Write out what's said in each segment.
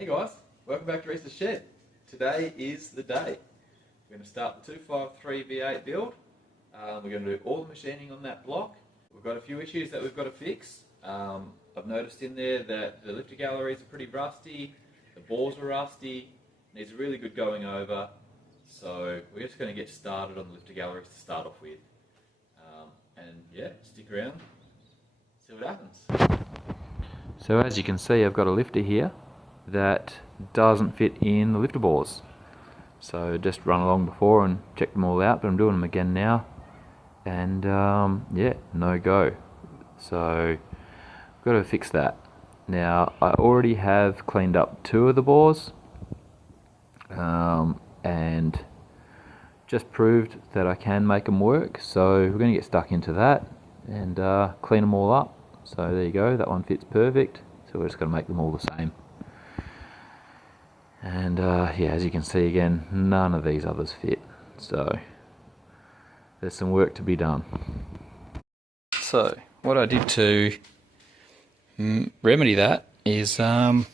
Hey guys, welcome back to Reese's Shed. Today is the day. We're going to start the 253 V8 build. We're going to do all the machining on that block. We've got a few issues that we've got to fix. I've noticed in there that the lifter galleries are pretty rusty, the bores are rusty, needs a really good going over. So we're just going to get started on the lifter galleries to start off with. And yeah, stick around, see what happens. So as you can see, I've got a lifter here that doesn't fit in the lifter bores. So just run along before and check them all out, but I'm doing them again now. And yeah, no go. So I've got to fix that. Now I already have cleaned up 2 of the bores and just proved that I can make them work. So we're going to get stuck into that and clean them all up. So there you go, that one fits perfect. So we're just going to make them all the same. And yeah, as you can see again, none of these others fit. So there's some work to be done. So what I did to remedy that is made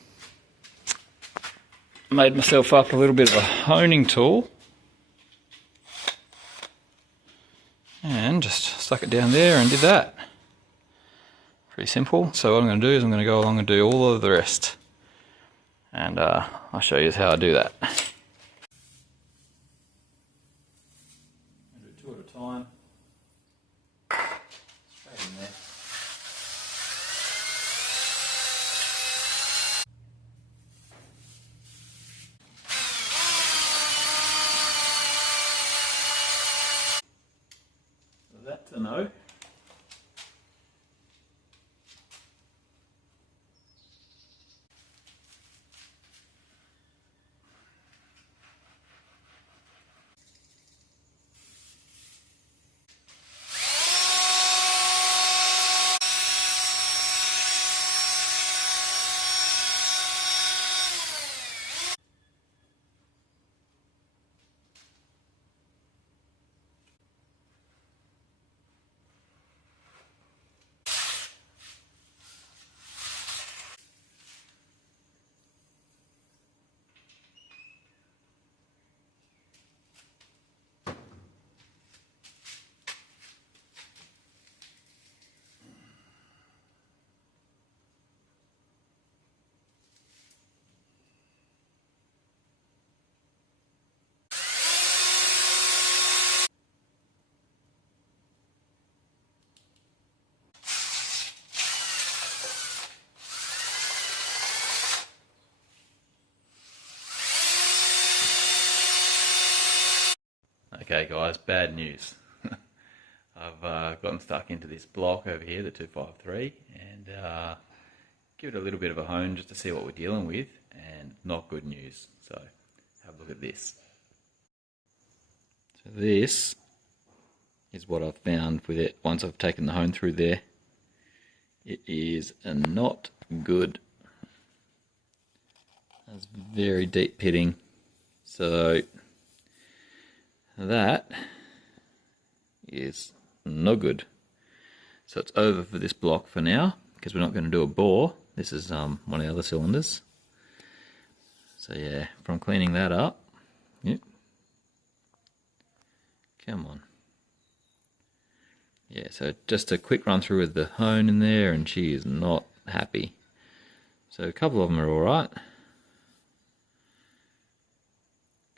myself up a little bit of a honing tool and just stuck it down there and did that. Pretty simple. So what I'm going to do is I'm going to go along and do all of the rest. And I'll show you how I do that. Do 2 at a time. Straight in there. So that's a no. Okay guys, bad news. I've gotten stuck into this block over here, the 253, and give it a little bit of a hone just to see what we're dealing with, and not good news. So have a look at this. So this is what I've found with it once I've taken the hone through there. It is not good. That's very deep pitting. So that is no good. So it's over for this block for now, because we're not going to do a bore. This is one of the other cylinders. So yeah, from cleaning that up, yep. Come on. Yeah, so just a quick run through with the hone in there, and she is not happy. So a couple of them are alright.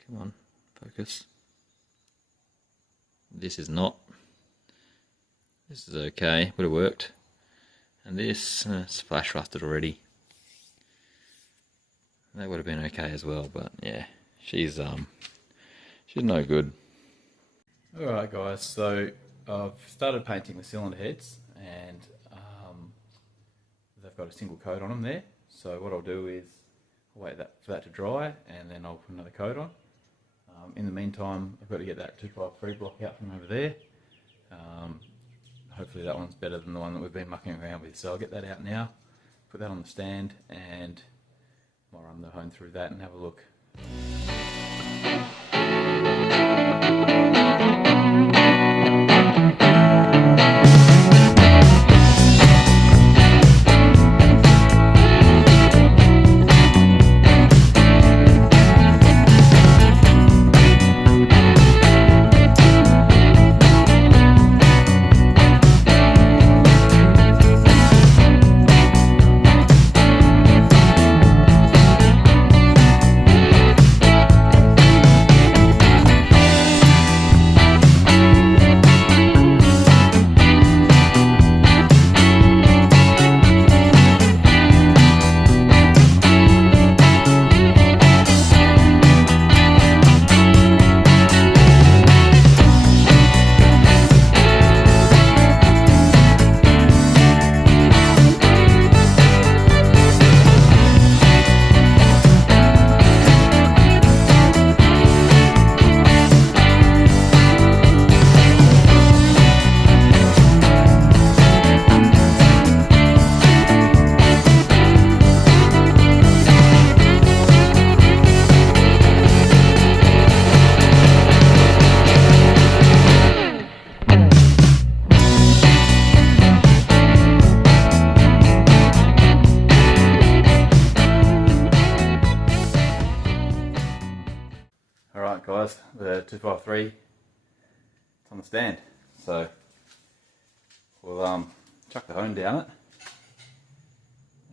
Come on, focus. This is not. This is okay, would have worked. And this, it's flash rusted already. That would have been okay as well, but yeah, she's no good. Alright guys, so I've started painting the cylinder heads, and they've got a single coat on them there. So what I'll do is I'll wait for that to dry, and then I'll put another coat on. In the meantime, I've got to get that 253 block out from over there. Hopefully that one's better than the one that we've been mucking around with. So I'll get that out now, put that on the stand, and I'll run the hone through that and have a look. guys, the 253, it's on the stand. So we'll chuck the hone down it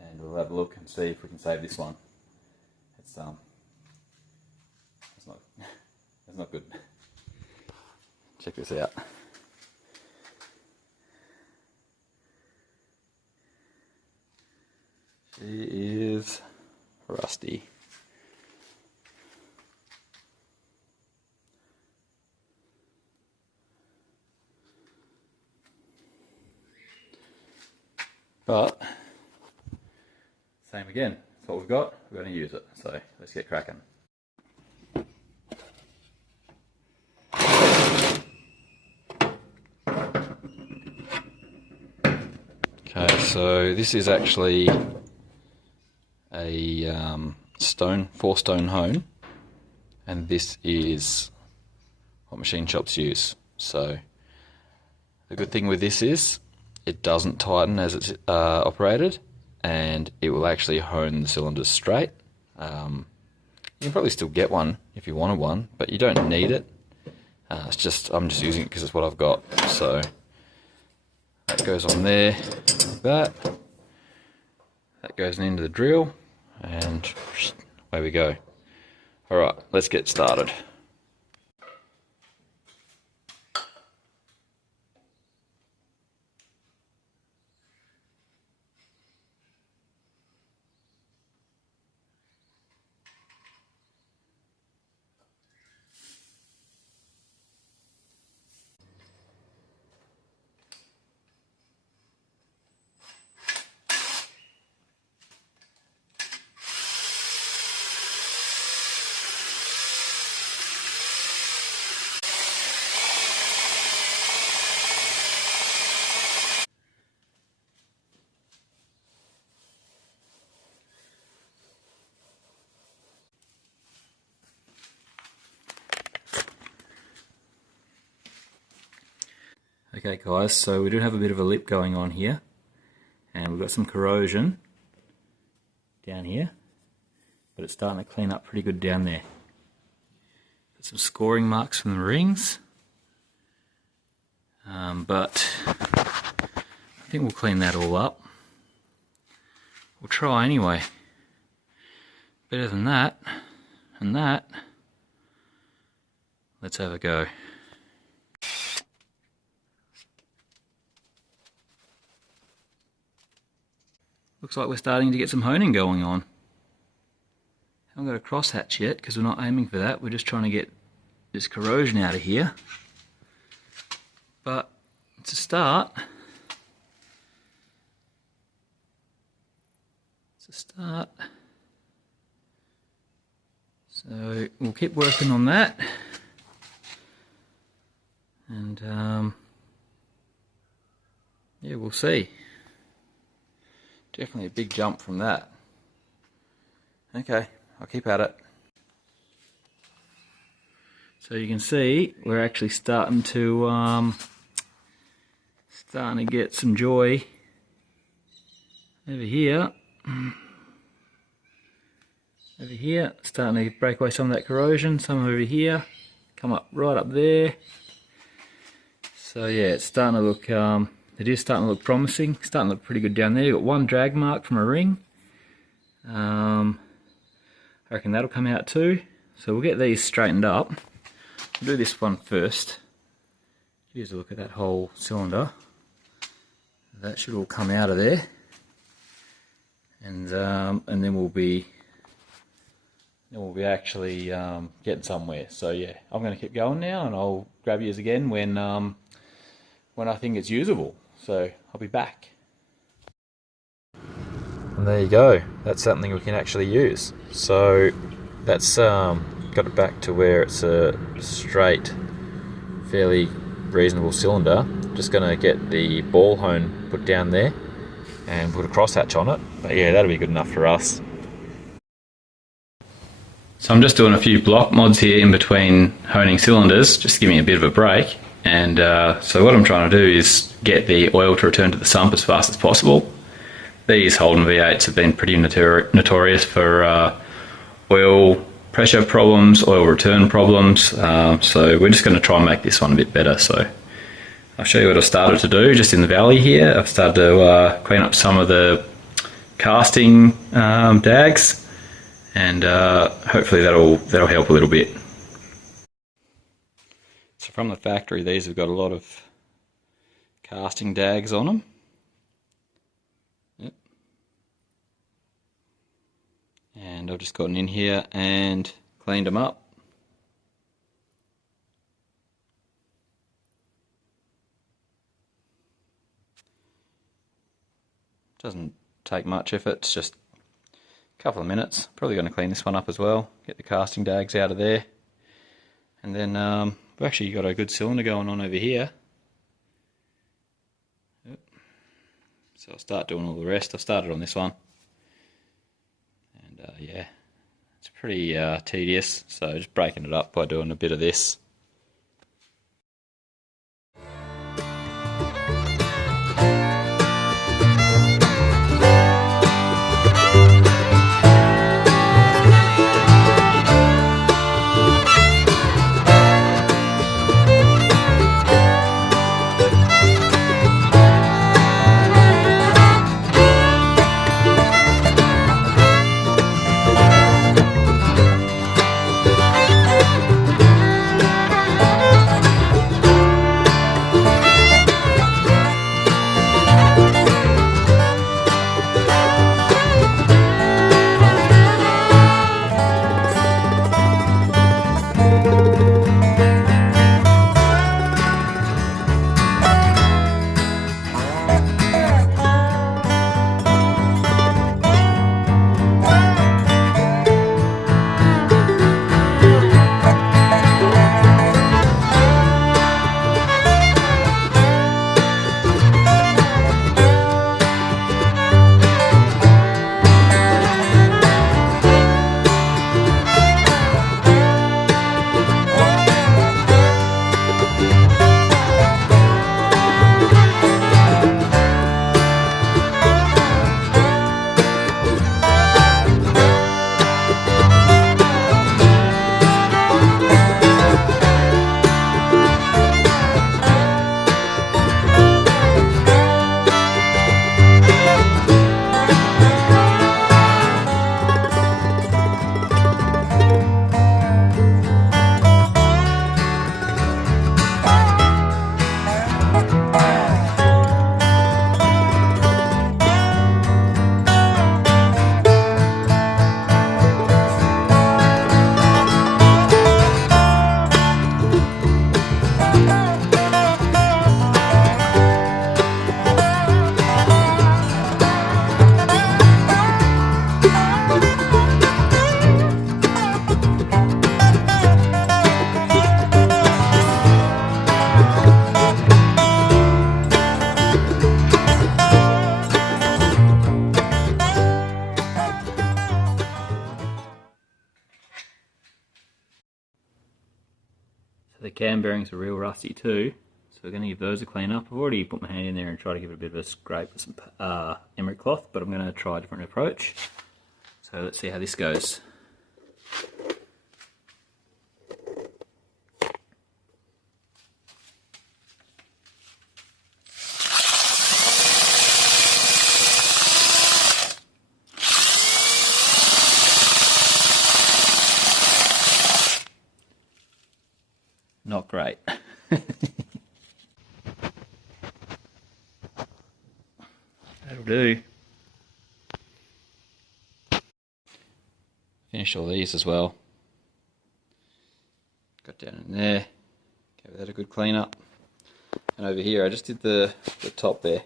and we'll have a look and see if we can save this one. It's not it's not good. Check this out. She is rusty. But, same again, that's what we've got, we're going to use it, so let's get cracking. Okay, so this is actually a four stone hone, and this is what machine shops use. So the good thing with this is it doesn't tighten as it's operated, and it will actually hone the cylinders straight. You can probably still get one if you wanted one, but you don't need it. I'm just using it because it's what I've got. So that goes on there like that. That goes into the drill, and away we go. All right, let's get started. Okay guys, so we do have a bit of a lip going on here, and we've got some corrosion down here, but it's starting to clean up pretty good down there. Got some scoring marks from the rings, but I think we'll clean that all up. We'll try anyway. Better than that, and that. Let's have a go. Looks like we're starting to get some honing going on. Haven't got a crosshatch yet because we're not aiming for that. We're just trying to get this corrosion out of here. But it's a start. It's a start. So we'll keep working on that. And yeah, we'll see. Definitely a big jump from that. Okay, I'll keep at it. So you can see we're actually starting to get some joy over here. Over here, starting to break away some of that corrosion. Some over here, come up right up there. So yeah, it's starting to look. It is starting to look promising, starting to look pretty good down there. You've got one drag mark from a ring. I reckon that'll come out too. So we'll get these straightened up. We'll do this one first. Here's a look at that whole cylinder. That should all come out of there. And then we'll be actually getting somewhere. So yeah, I'm going to keep going now, and I'll grab yours again when I think it's usable. So I'll be back. And there you go, that's something we can actually use. So that's got it back to where it's a straight, fairly reasonable cylinder. Just going to get the ball hone put down there and put a crosshatch on it. But yeah, that'll be good enough for us. So I'm just doing a few block mods here in between honing cylinders, just to give me a bit of a break. And so what I'm trying to do is get the oil to return to the sump as fast as possible. These Holden V8s have been pretty notorious for oil pressure problems, oil return problems. So we're just going to try and make this one a bit better. So I'll show you what I've started to do just in the valley here. I've started to clean up some of the casting dags, and hopefully that'll help a little bit. So from the factory, these have got a lot of casting dags on them. Yep. And I've just gotten in here and cleaned them up. Doesn't take much effort, it's just a couple of minutes. Probably going to clean this one up as well, get the casting dags out of there. And then we've actually got a good cylinder going on over here. Yep. So I'll start doing all the rest. I've started on this one. And yeah, it's pretty tedious, so just breaking it up by doing a bit of this. So the cam bearings are real rusty too, so we're going to give those a clean up. I've already put my hand in there and tried to give it a bit of a scrape with some emery cloth, but I'm going to try a different approach. So let's see how this goes. Not great. That'll do. Finished all these as well. Got down in there. Gave that a good clean up. And over here I just did the top there.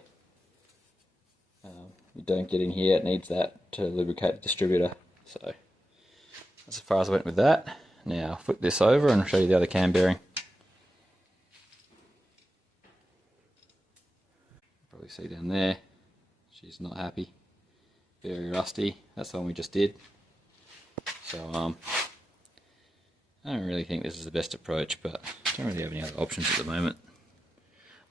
You don't get in here, it needs that to lubricate the distributor. So that's as far as I went with that. Now flip this over and I'll show you the other cam bearing. Probably see down there, she's not happy, very rusty. That's the one we just did. So I don't really think this is the best approach, but I don't really have any other options at the moment.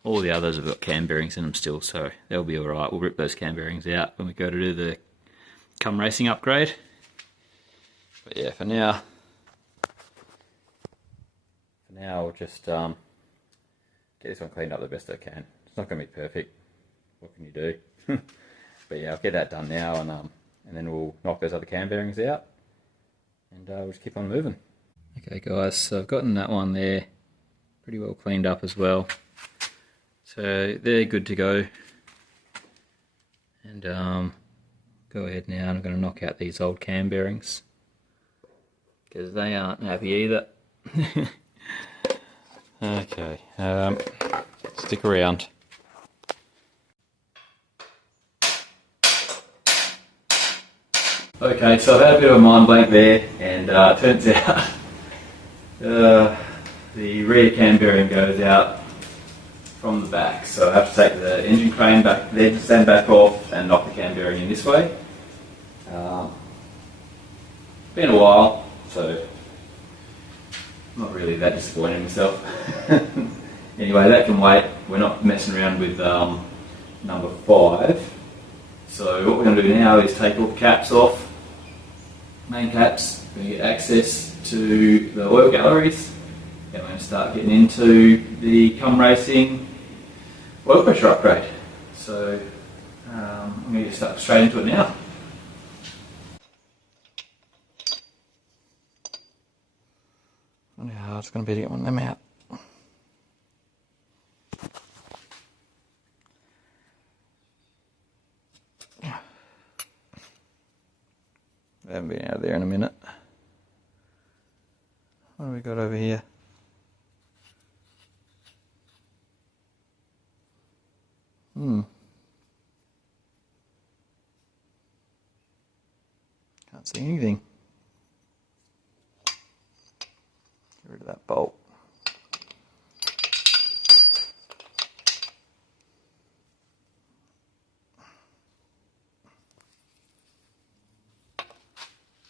All the others have got cam bearings in them still, so they'll be alright. We'll rip those cam bearings out when we go to do the Come Racing upgrade. But yeah, for now, now I'll just get this one cleaned up the best I can. It's not going to be perfect. What can you do? But yeah, I'll get that done now, and then we'll knock those other cam bearings out, and we'll just keep on moving. Okay guys, so I've gotten that one there pretty well cleaned up as well. So they're good to go. And go ahead now, and I'm going to knock out these old cam bearings, because they aren't happy either. Okay, stick around. Okay, so I've had a bit of a mind blank there, and it turns out the rear cam bearing goes out from the back, so I have to take the engine crane back there to stand back off and knock the cam bearing in this way. Been a while, so I'm not really that disappointed in myself. Anyway, that can wait. We're not messing around with number 5. So what we're going to do now is take all the caps off, main caps. We're going to get access to the oil galleries, and we're going to start getting into the Come Racing oil pressure upgrade. So I'm going to get stuck straight into it now. I wonder how it's going to be to get one of them out. I haven't been out of there in a minute. What have we got over here? Can't see anything. Get rid of that bolt.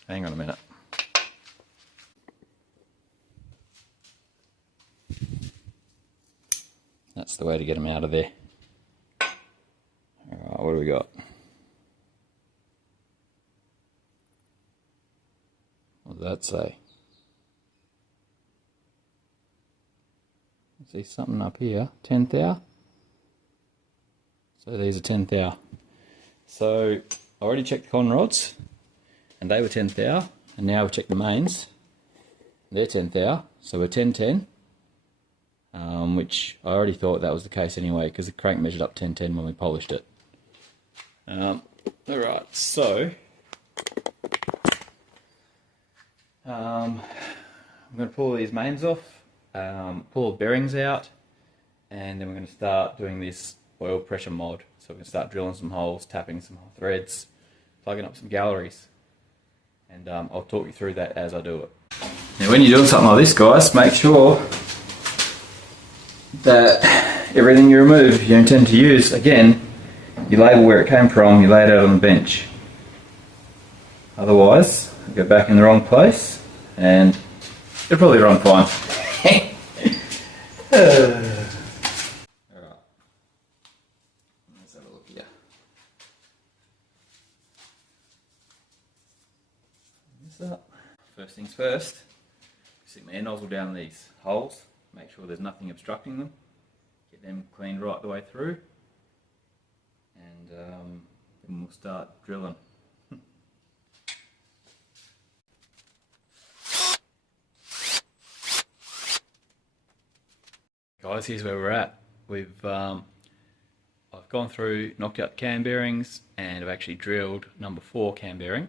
Hang on a minute. That's the way to get them out of there. Alright, what do we got? What does that say? I see something up here. 10th hour. So these are 10th hour. So I already checked the con rods, and they were 10th hour, and now we've checked the mains. They're 10th hour, so we're 1010, which I already thought that was the case anyway, because the crank measured up 1010 when we polished it. Alright, so I'm going to pull these mains off, pull the bearings out, and then we're going to start doing this oil pressure mod. So we're going to start drilling some holes, tapping some threads, plugging up some galleries, and I'll talk you through that as I do it. Now when you're doing something like this, guys, make sure that everything you remove you intend to use, again, you label where it came from, you lay it out on the bench. Otherwise, you go back in the wrong place and it'll probably run fine. Alright, let's have a look here. This up. First things first, stick my air nozzle down these holes, make sure there's nothing obstructing them, get them cleaned right the way through, and then we'll start drilling. Guys, here's where we're at. I've gone through, knocked out the cam bearings, and I've actually drilled number 4 cam bearing,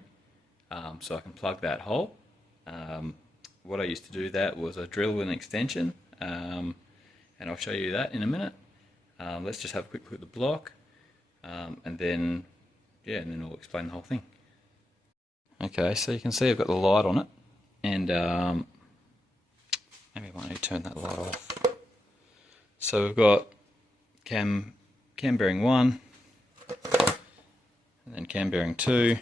so I can plug that hole. What I used to do that was I drill with an extension, and I'll show you that in a minute. Let's just have a quick look at the block, and then I'll explain the whole thing. Okay, so you can see I've got the light on it, and maybe I might need to turn that light off. So we've got cam bearing 1, and then cam bearing 2,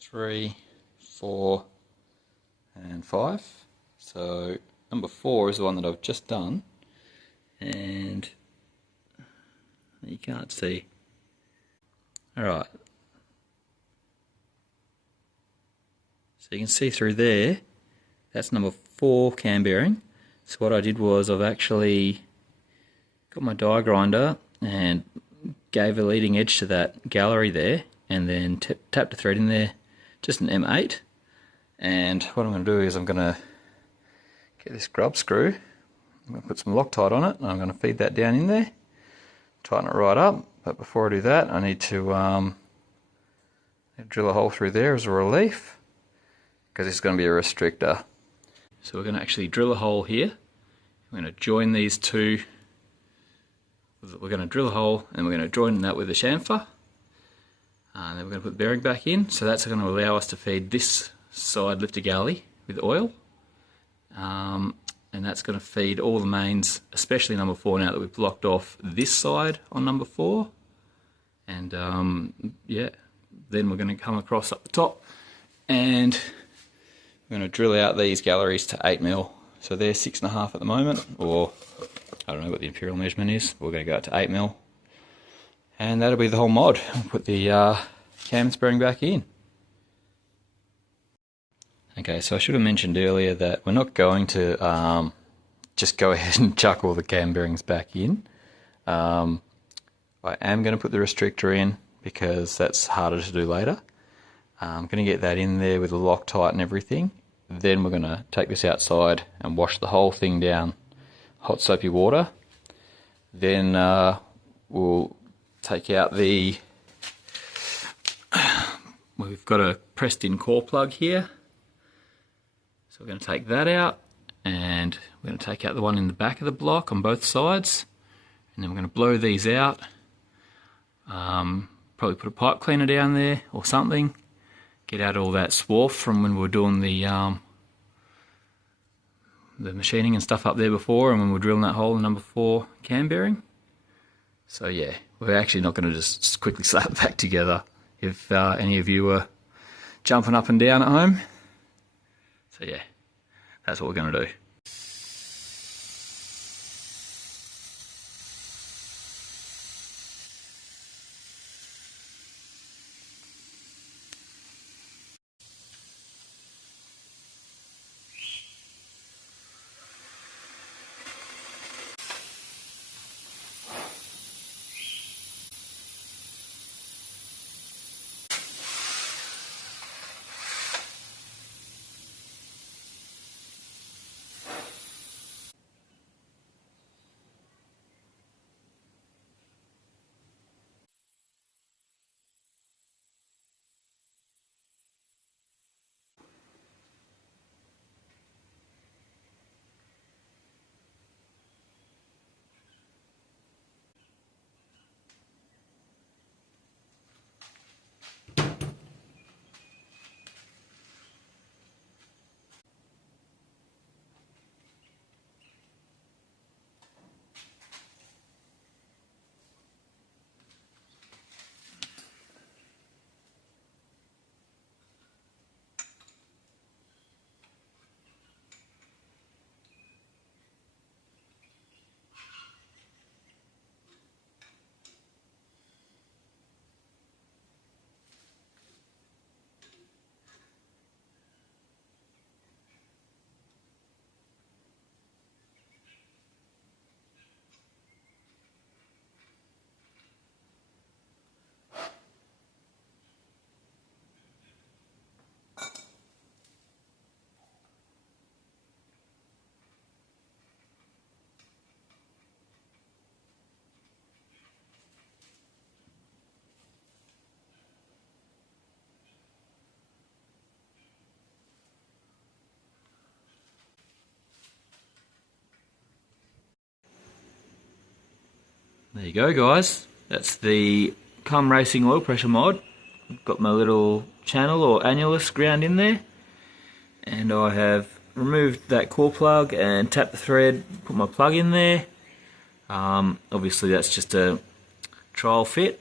3, 4, and 5. So number 4 is the one that I've just done, and you can't see. Alright, so you can see through there, that's number 4 cam bearing. So what I did was I've actually got my die grinder and gave a leading edge to that gallery there, and then tapped a thread in there, just an M8. And what I'm going to do is I'm going to get this grub screw, I'm going to put some Loctite on it, and I'm going to feed that down in there, tighten it right up. But before I do that, I need to drill a hole through there as a relief, because this is going to be a restrictor. So we're going to actually drill a hole here. We're going to join these two. We're going to drill a hole and we're going to join that with a chamfer. And then we're going to put the bearing back in. So that's going to allow us to feed this side lifter galley with oil. And that's going to feed all the mains, especially number 4 now that we've blocked off this side on number 4. And yeah, then we're going to come across up the top and we're going to drill out these galleries to 8mm. So they're 6.5 at the moment, or I don't know what the imperial measurement is. We're going to go up to 8mm. And that'll be the whole mod. We'll put the cam spring back in. Okay, so I should have mentioned earlier that we're not going to just go ahead and chuck all the cam bearings back in. I am going to put the restrictor in because that's harder to do later. I'm going to get that in there with the Loctite and everything. Then we're going to take this outside and wash the whole thing down, hot soapy water. Then we'll take out the, we've got a pressed in core plug here. So we're going to take that out, and we're going to take out the one in the back of the block on both sides. And then we're going to blow these out. Probably put a pipe cleaner down there or something. Get out all that swarf from when we were doing the machining and stuff up there before, and when we were drilling that hole in number 4 cam bearing. So yeah, we're actually not going to just quickly slap it back together if any of you are jumping up and down at home. So yeah, that's what we're going to do. There you go, guys. That's the Come Racing oil pressure mod. I've got my little channel or annulus ground in there, and I have removed that core plug and tapped the thread, put my plug in there. Obviously that's just a trial fit.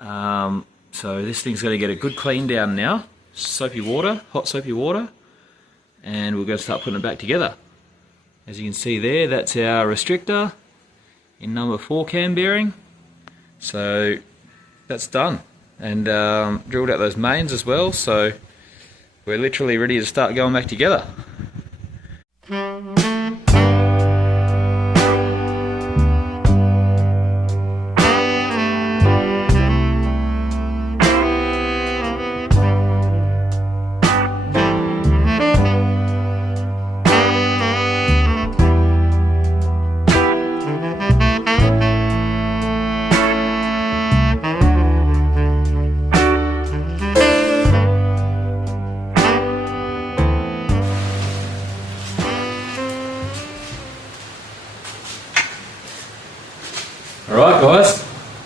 So this thing's going to get a good clean down now. Soapy water, hot soapy water, and we're going to start putting it back together. As you can see there, that's our restrictor in number 4 cam bearing. So that's done, and drilled out those mains as well, so we're literally ready to start going back together.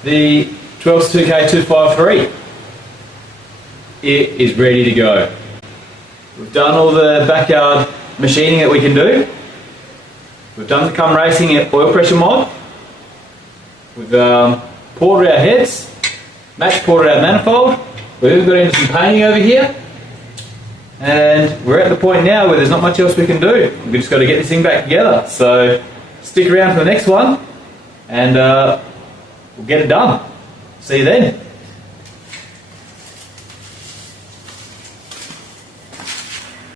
the 12-2K253. It is ready to go. We've done all the backyard machining that we can do. We've done the come racing at oil pressure mod. We've ported our heads, match ported our manifold. We've even got into some painting over here. And we're at the point now where there's not much else we can do. We've just got to get this thing back together. So stick around for the next one and we'll get it done. See you then.